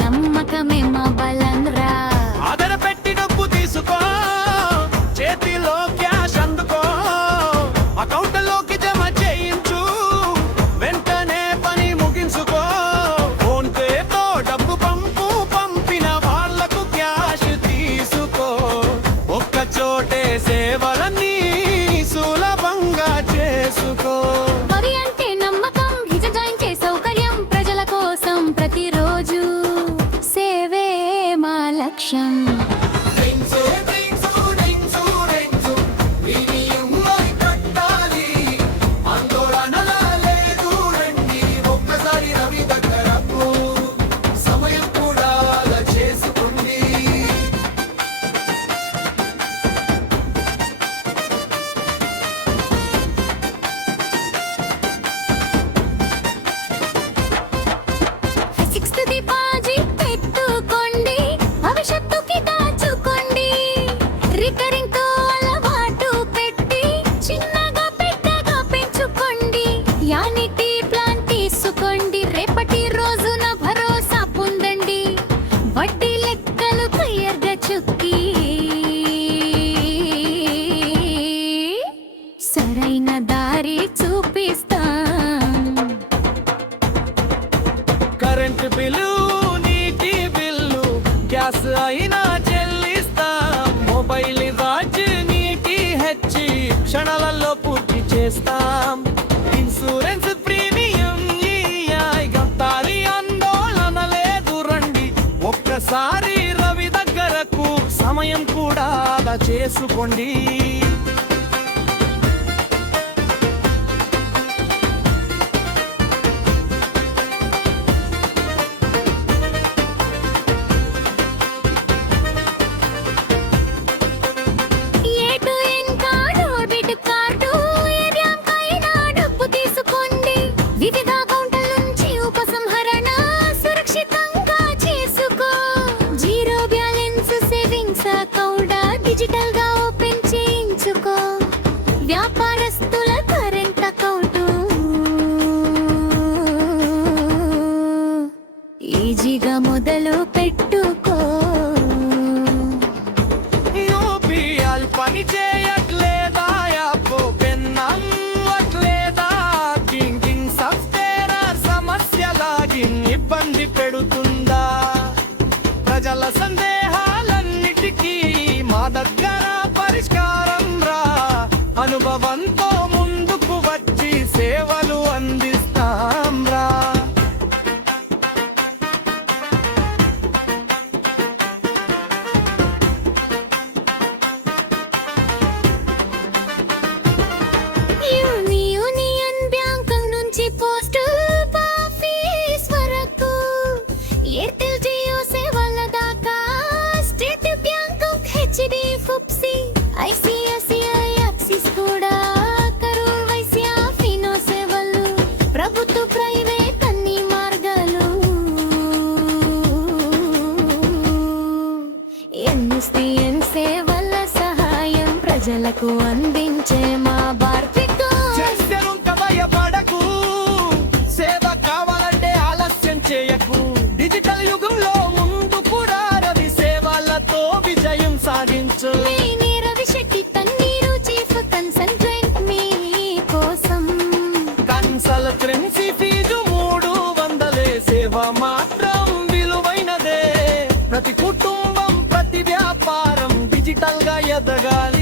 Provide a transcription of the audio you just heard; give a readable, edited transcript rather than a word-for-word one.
నమ్మకమే మా బలంరా. ఆదర పెట్టి డబ్బు తీసుకో, చేతిలో క్యాష్ అందుకో, అకౌంట్లోకి జమ చేయించు, వెంటనే పని ముగించుకో. ఫోన్ పేతో డబ్బు పంపిన వాళ్లకు క్యాష్ తీసుకో. ఒక్క చోటే సేవలన్నీ సులభంగా చేసుకో. మరి అంటే నమ్మకం, హిజాయించే సౌకర్యం, ప్రజల కోసం ప్రతిరోజు సేవే మా లక్ష్యం. యానిటీ ప్లాన్ తీసుకోండి, రేపటి రోజున భరోసా పొందండి. వడ్డీ లెక్కలు క్లియర్గా చుక్కి, సరైన దారి చూపిస్తాం. కరెంటు బిల్లు, నీటి బిల్లు, గ్యాస్ అయినా చెల్లిస్తాం. మొబైల్ రీఛార్జ్, నీటి హెచ్చి క్షణాలలో పూర్తి చేస్తాం. ఇన్సూరెన్స్ ప్రీమియం కట్టాలి, ఆందోళన లేదు రండి. ఒక్కసారి రవి దగ్గరకు, సమయం కూడా ఆదా చేసుకోండి. వివిధ అకౌంట్ల నుంచి ఉపసంహరణ సురక్షితంగా చేసుకో. Zero balance savings account digital గా ఓపెన్ చేయించుకో. వ్యాపారస్తుల కరెంట్ అకౌంట్ ఈజీగా మొదలు పెట్టుకో. యూపీఎల్ పని చేయట్లేదా, యాప్ ఓపెన్ అవ్వట్లేదా, ఇబ్బంది పెడుతుందా? ప్రజల సందేహాలన్నిటికీ మా దగ్గర పరిష్కారం రా. అనుభవంతో ముందుకు వచ్చి సేవలు అందిస్తాం రా. యూనియన్ బ్యాంక్ నుంచి పోస్ట్ ఆఫీస్ వరకు, ఎయిర్టెల్ జియో సేవల దాకా, State Bank, HDFC, ICICI Axis కూడా, కరూర్ వైశ్య ఫినో సేవలు, ప్రభుత్వ ప్రైవేట్ అన్ని మార్గాలు. ఎన్ఎస్టిఎన్ సేవల సహాయం ప్రజలకు అందించే మా బార్పికం. భయపడకు, సేవ కావాలంటే ఆలస్యం చేయకు. డిజిటల్ యుగంలో ముందుకు రా, రవి సేవలతో విజయం సాధించు. రవి శెట్టి తన్నీరు, చీఫ్ కన్సల్టెంట్ మీ కోసం. కన్సల్టెన్సీ ఫీజు 300, సేవ మాత్రం విలువైనదే. ప్రతి కుటుంబం, ప్రతి వ్యాపారం డిజిటల్ గా ఎదగాలి.